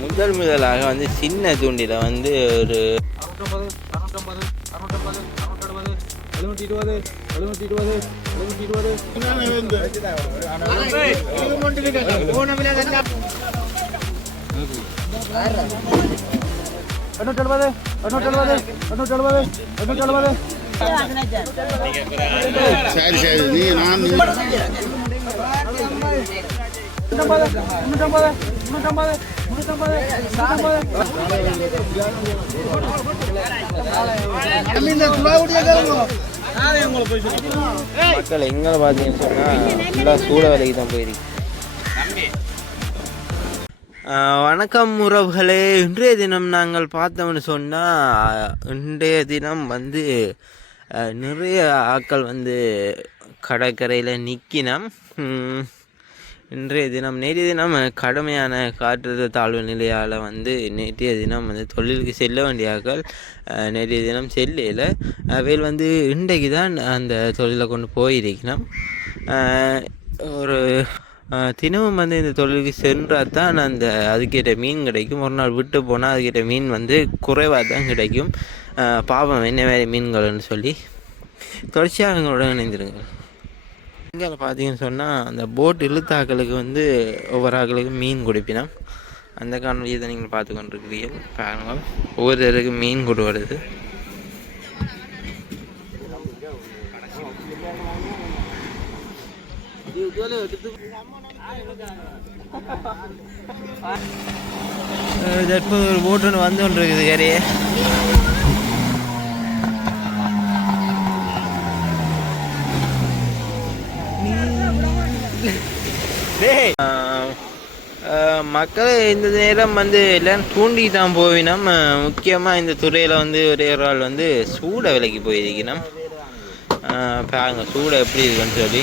முதல் முதலாக வந்து சின்ன தூண்டில வந்து ஒரு சரி சரி. நீ நான் முன்னூற்றம்பது முன்னூற்றம்பது முன்னூற்றம்பது மக்கள் எங்கே பார்த்தீங்கன்னு சொன்னால் ஃபுல்லாக சூட வேலைக்கு தான் போயிருக்கு. வணக்கம் உறவுகளே. இன்றைய தினம் நாங்கள் பார்த்தோம்னு சொன்னால் இன்றைய தினம் வந்து நிறைய ஆட்கள் வந்து கடற்கரையில் நிற்கினோம் இன்றைய தினம் நேற்றைய தினம் கடுமையான காற்றழுத்த தாழ்வு நிலையால் வந்து நேற்றைய தினம் வந்து தொழிலுக்கு செல்ல வேண்டிய ஆட்கள் நேற்றைய தினம் செல்லையில் வேல் வந்து இன்றைக்கு தான் அந்த தொழிலை கொண்டு போயிருக்கணும் ஒரு தினமும் வந்து இந்த தொழிலுக்கு சென்றால் தான் அந்த அதுக்கேற்ற மீன் கிடைக்கும். ஒரு நாள் விட்டு போனால் அதுக்கேற்ற மீன் வந்து குறைவாக தான் கிடைக்கும். பாவம் என்ன வேறு மீன்கள்னு சொல்லி. தொடர்ச்சியாக எங்களுடன் இணைந்திருங்கள். இங்கே பார்த்தீங்கன்னு சொன்னால் அந்த போட் இழுத்தாக்களுக்கு வந்து ஒவ்வொரு ஆக்களுக்கு மீன் கொடுப்பினோம். அந்த காணொலியை தான் நீங்கள் பார்த்து கொண்டிருக்கிறீர்கள். பாருங்கள். ஒவ்வொருத்தருக்கு மீன் கொடு வருது தற்போது ஒரு போட்டு ஒன்று வந்து கொண்டு இருக்குது கரையே. டேய். மக்கள் இந்த நேரம் வந்து எல்லாம் தூண்டி தான் போவினோம் முக்கியமாக இந்த துறையில் வந்து ஒரே ஒரு ஆள் வந்து சூட விலைக்கு போயிருக்கணும். பாருங்க சூட எப்படி இருக்குன்னு சொல்லி.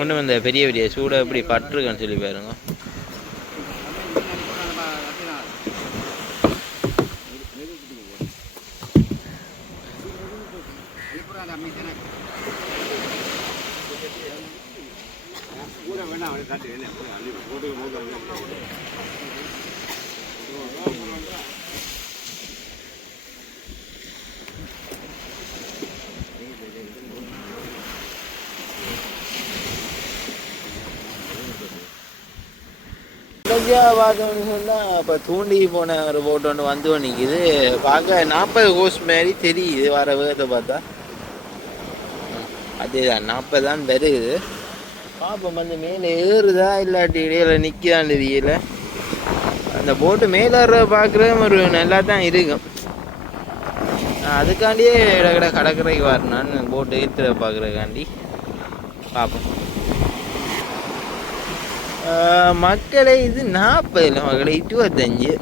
ஒன்றும் வந்த பெரிய பெரிய சூட எப்படி பட்டிருக்குன்னு சொல்லி பாருங்க. பார்த்தோம்னு சொன்னால் இப்போ தூண்டி போன ஒரு போட் ஒன்று வந்து நிற்கிது பார்க்க நாற்பது கோஸ் மாதிரி தெரியுது வர வேகத்தை பார்த்தா. அதேதான் நாற்பது தான் வருது. பார்ப்போம் வந்து மேலே ஏறுதா இல்லாட்டி இடையில நிற்கிதான்னு தெரியல. அந்த போட்டு மேலே பார்க்குறது ஒரு நல்லா தான் இருக்கும் அதுக்காண்டியே இடக்கட கடற்கரைக்கு வரணும்னு போட்டு ஏற்றுற பார்க்குறக்காண்டி பார்ப்போம் மக்களே இது நாற்பது இல்லை மக்களே இருபத்தஞ்சு.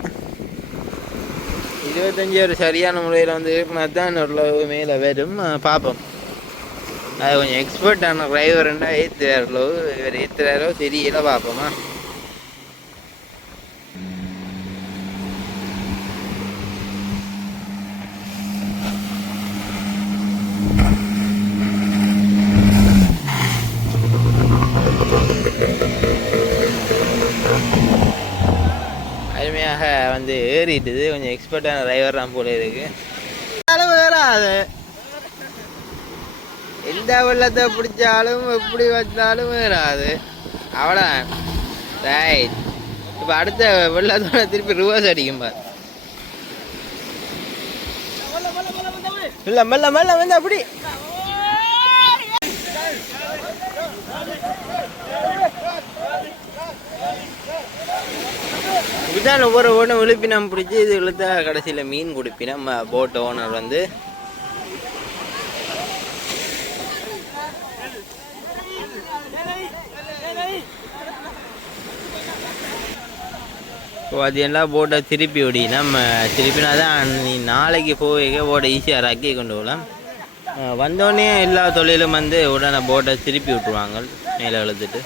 இருபத்தஞ்சு ஒரு சரியான முறையில் வந்து ஏறினா தான் ஓரளவு மேலே வரும். பார்ப்போம் அது கொஞ்சம் எக்ஸ்பர்ட்டான டிரைவர்ண்டா ஏற்றுறாரோ இவர் ஏற்றுறாரோ தெரியல பார்ப்போமா அருமையாக வந்து ஏறிட்டுது. கொஞ்சம் எக்ஸ்பர்ட்டான டிரைவர் தான் போல இருக்கு. அது எந்த வெள்ளத்தை பிடிச்சாலும் எப்படி வச்சாலும் வராது. அவ்வளோ. ரைட் இப்போ அடுத்த வெள்ளத்தோட திருப்பி ரிவர்ஸ் அடிக்கும் பார். இல்ல மெல்ல மெல்ல வந்து அப்படி. இதுதான் ஒவ்வொரு ஓட்டம் விழுப்பினம் பிடிச்சி இது இழுத்தா கடைசியில் மீன் குடிப்பினம் போட் ஓனர் வந்து இப்போ அது எல்லாம் போட்டை திருப்பி விடி நம்ம திருப்பினா தான் நீ நாளைக்கு போக போட்டை ஈஸியாக ரக்கி கொண்டு போகலாம் வந்தோடனே எல்லா தொழிலும் வந்து உடனே போட்டை திருப்பி விட்டுருவாங்க மேலே இழுத்துட்டு.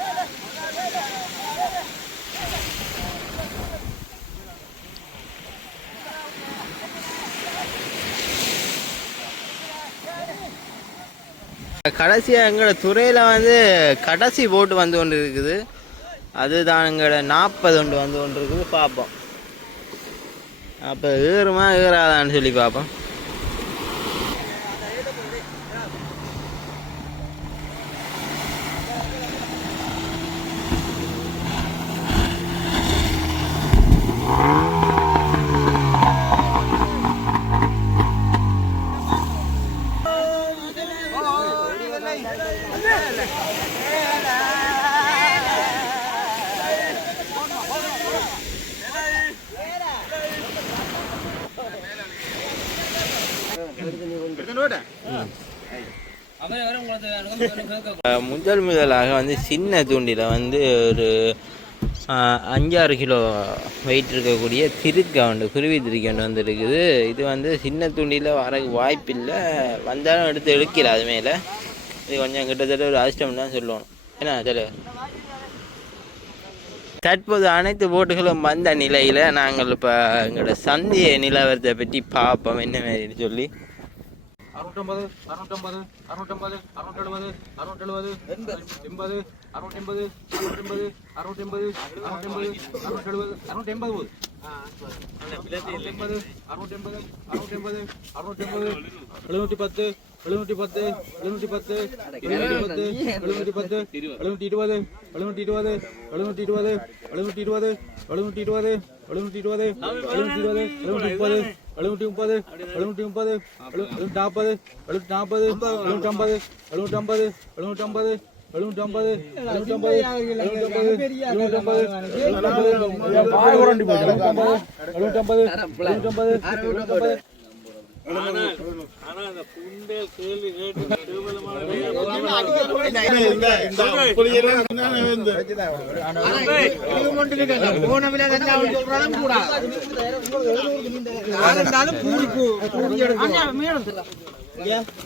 கடைசியாக எங்களோட துறையில் வந்து கடைசி போட்டு வந்து கொண்டு இருக்குது. அதுதான் எங்களோட நாற்பது ஒன்று வந்து ஒன்று இருக்குது பார்ப்போம். அப்போ ஏறுமா ஏறாதான்னு சொல்லி பார்ப்போம். கூடுதலாக வந்து சின்ன தூண்டில் வந்து ஒரு அஞ்சாறு கிலோ வெயிட் இருக்கக்கூடிய திருக்கவுண்டு குருவி திருக்கவுண்டு வந்து இருக்குது இது வந்து சின்ன தூண்டியில் வரக்கு வாய்ப்பில்லை. வந்தாலும் எடுத்து எடுக்கல அது மேலே. இது கொஞ்சம் கிட்டத்தட்ட ஒரு அதிர்ஷ்டம் தான் சொல்லுவோம் என்ன சொல்லு தற்போது அனைத்து போட்டுகளும் வந்த நிலையில் நாங்கள் இப்போ எங்களோட சந்தைய நிலவரத்தை பற்றி பார்ப்போம். என்ன மாதிரி சொல்லி அறுநூற்றம்பது அறுநூற்றம்பது அறுநூற்றம்பது அறுநூற்றெழுபது அறுநூற்றெழுபது எண்பது அறுநூற்றெண்பது அறுநூற்றெண்பது அறுநூற்றெண்பது அறுநூற்றெண்பது அறுநூற்றெழுபது அறுநூற்றெண்பது. போகுது அறுநூற்றெண்பது அறுநூற்றெண்பது அறுநூற்றெண்பது அறுநூற்றெண்பது எழுநூற்றி பத்து எழுநூற்றி பத்து எழுநூற்றி பத்து எழுநூற்றி பத்து எழுநூற்றி பத்து எழுநூற்றி இருபது எழுநூற்றி இருபது எழுநூற்றி இருபது எழுநூற்றி இருபது எழுநூற்றி இருபது எழுநூற்றி இருபது எழுநூற்றி இருபது எழுநூற்றி முப்பது எழுநூற்றி முப்பது எழுநூற்றி முப்பது எழுநூற்றி நாற்பது எழுநூற்றி நாற்பது எழுநூற்றி ஐம்பது எழுநூற்றி ஐம்பது எழுநூற்றி ஐம்பது எழுநூற்றி ஐம்பது எழுநூற்றி ஐம்பது எழுநூற்றி ஐம்பது எழுநூற்றி ஐம்பது எழுநூற்றி ஐம்பது எழுநூற்றி ஐம்பது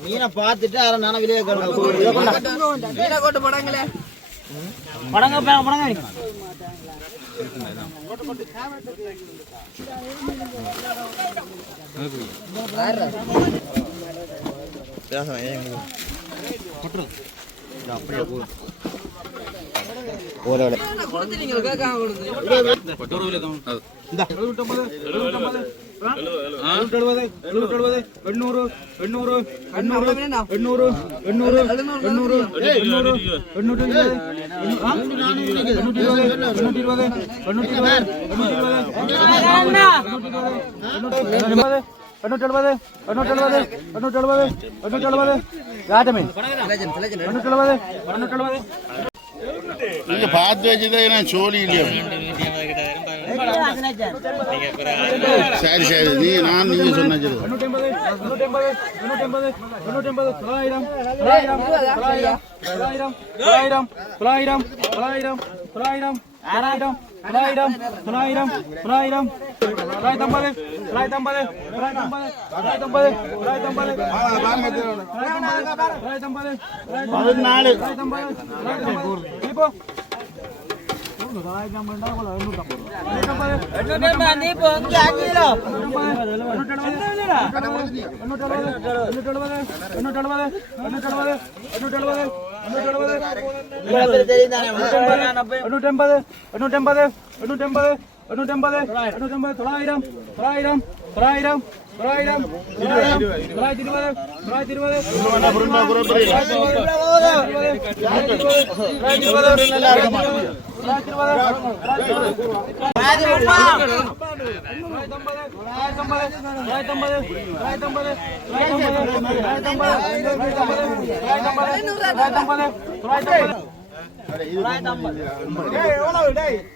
மீனை பார்த்துட்டு அதை நானும் வெளியே படங்க படங்க பேசுவேன் എണ്ണൂറ് എണ്ണൂറ് എണ്ണൂറ് എണ്ണൂറ് എണ്ണൂറ് എണ്ണൂറ് എണ്ണൂറ് എണ്ണൂറ്റി ഇരുപത് എണ്ണൂറ്റി ഇരുപത് എണ്ണൂറ്റി ഇരുപത് എണ്ണൂറ്റി ഇരുപത് എണ്ണൂറ്റി ഇരുപത് എണ്ണൂറ്റി ഇരുപത് எண்ணூற்றி இருபது எண்ணூற்றி இருபது எண்ணூற்றி இருபது எண்ணூற்றி எண்ணூற்றெழுபது எண்ணூற்றெழுபது எண்ணூற்றெழுபது எண்ணூற்றெழுபது ராஜமீன் எண்ணூற்றெழுபது எண்ணூற்றெழுபது நீங்க பார்த்து வச்சுதான் நான் சோழி இல்லையா சரி சரி நீ நான் நீங்க சொன்ன சரி எண்ணூற்றம்பது எண்ணூற்றம்பது எண்ணூற்றம்பது எண்ணூற்றம்பது தொள்ளாயிரம் தொள்ளாயிரம் தொள்ளாயிரம் தொள்ளாயிரம் தொள்ளாயிரம் தொள்ளாயிரம் தொள்ளாயிரம் தொள்ளாயிரம் தொள்ளாயிரம் தொள்ளாயிரம் தொள்ளாயிரம் Trae tambale, trae tambale, trae tambale, trae tambale, trae tambale, trae tambale, tambale, trae tambale, trae tambale, trae tambale, trae tambale, trae tambale, trae tambale, trae tambale. எண்ணூற்றம்பது எண்ணூற்றம்பது தொள்ளாயிரம் தொள்ளாயிரம் தொள்ளாயிரம் தொள்ளாயிரம் தொள்ளாயிரத்தி இருபது தொள்ளாயிரத்தி இருபது தொள்ளாயிரத்தி ஐம்பது தொள்ளாயிரத்தி ஐம்பது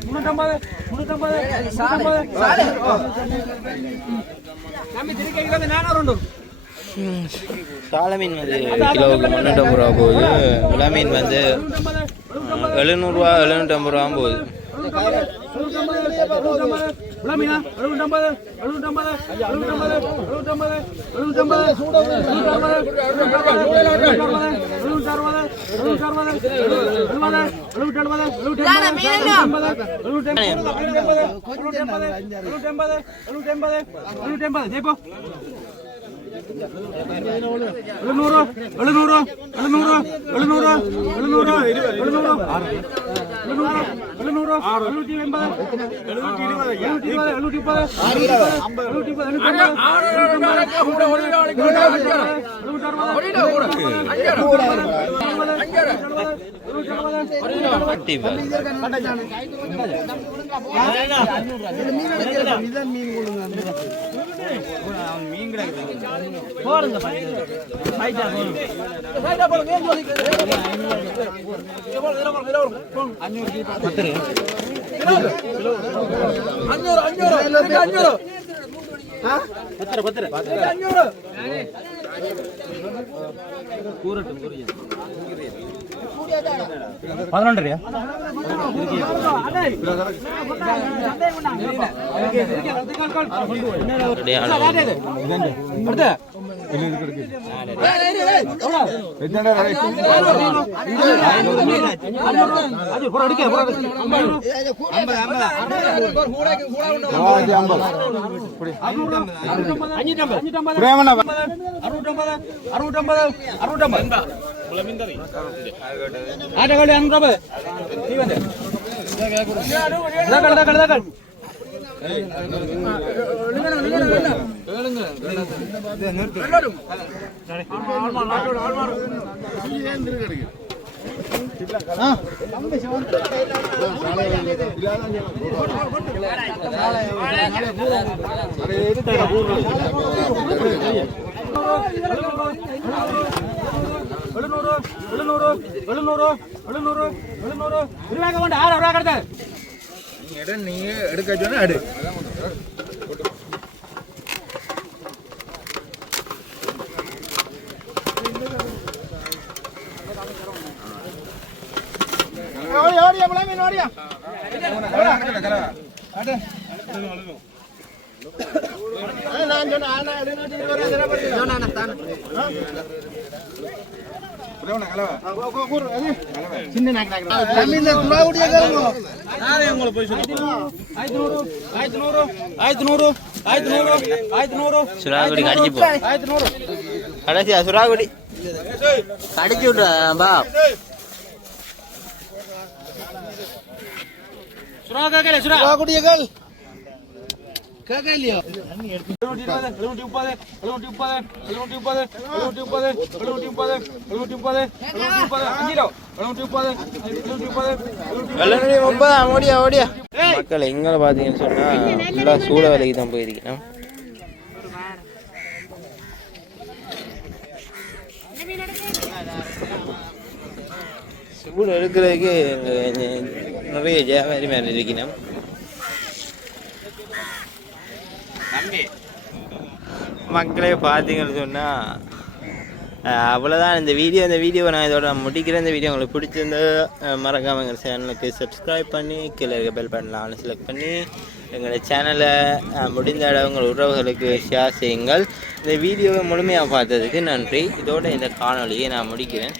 சால மீன் வந்து கிலோவுக்கு முந்நூற்றம்பது ரூபா போகுது. விலை மீன் வந்து எழுநூறுவா எழுநூற்றம்பது ரூபா போகுது. மீனா எழுநூற்றம்பது எழுநூற்றம்பது எழுநூற்றம்பது எழுநூற்றம்பது எழுநூற்றம்பது எழுநூறு எழுநூறு எழுநூறு எழுநூறு எழுநூறு எழுநூறு மீன் மீன் கொடுங்க மீன் கிடையாது போடுங்க சைட்டா போடுங்க சைட்டா போடுங்க ஏன் சொல்லி அஞ்சூறு பத்து அஞ்சூறு. அஞ்சூறு அஞ்சூறு பத்து பத்து அஞ்சூறு கூறட்டும். கூறிய பதினொன்றரையா அப்படியே ஆட்டக்காடு அனுப்பது நீ வந்து தக்கல் எழுநூறு எழுநூறு எழுநூறு எழுநூறு எழுநூறு இருபது நீ எடுக்க சொன்னா எடு. சுறாகுடி கடிச்சு போ. கடைசியா சுறாகுடி. கடிச்சு விட்றா பா சுறா கேட்கல சுறா. குடியகள் எழுநூற்றி இருபது எழுநூற்றி முப்பது எழுநூற்றி முப்பது எழுநூற்றி முப்பது எழுநூற்றி முப்பது எழுநூற்றி முப்பது எழுநூற்றி முப்பது எழுநூற்றி முப்பது. எழுநூற்றி முப்பது எழுநூற்றி முப்பது வெள்ளநடி முப்பதா. ஓடியா ஓடியா. மக்கள் எங்களை பார்த்தீங்கன்னு சொன்னால் சூட வேலைக்கு தான் போயிருக்கணும் சூடு எடுக்கிறதுக்கு நிறைய வியாபாரி மேலே இருக்கணும் மக்களே பார்த்தீங்கன்னு சொன்னால் அவ்வளோதான் இந்த வீடியோ இந்த வீடியோவை நான் இதோட முடிக்கிறேன். இந்த வீடியோ உங்களுக்கு பிடிச்சிருந்தா மறக்காமல் மறக்காம எங்கள் சேனலுக்கு சப்ஸ்கிரைப் பண்ணி கீழே இருக்க பெல் பட்டனில் செலக்ட் பண்ணி எங்களோட சேனலை முடிந்த அளவு உங்கள் உறவுகளுக்கு ஷேர் செய்யுங்கள். இந்த வீடியோவை முழுமையாக பார்த்ததுக்கு நன்றி. இதோட இந்த காணொளியை நான் முடிக்கிறேன்.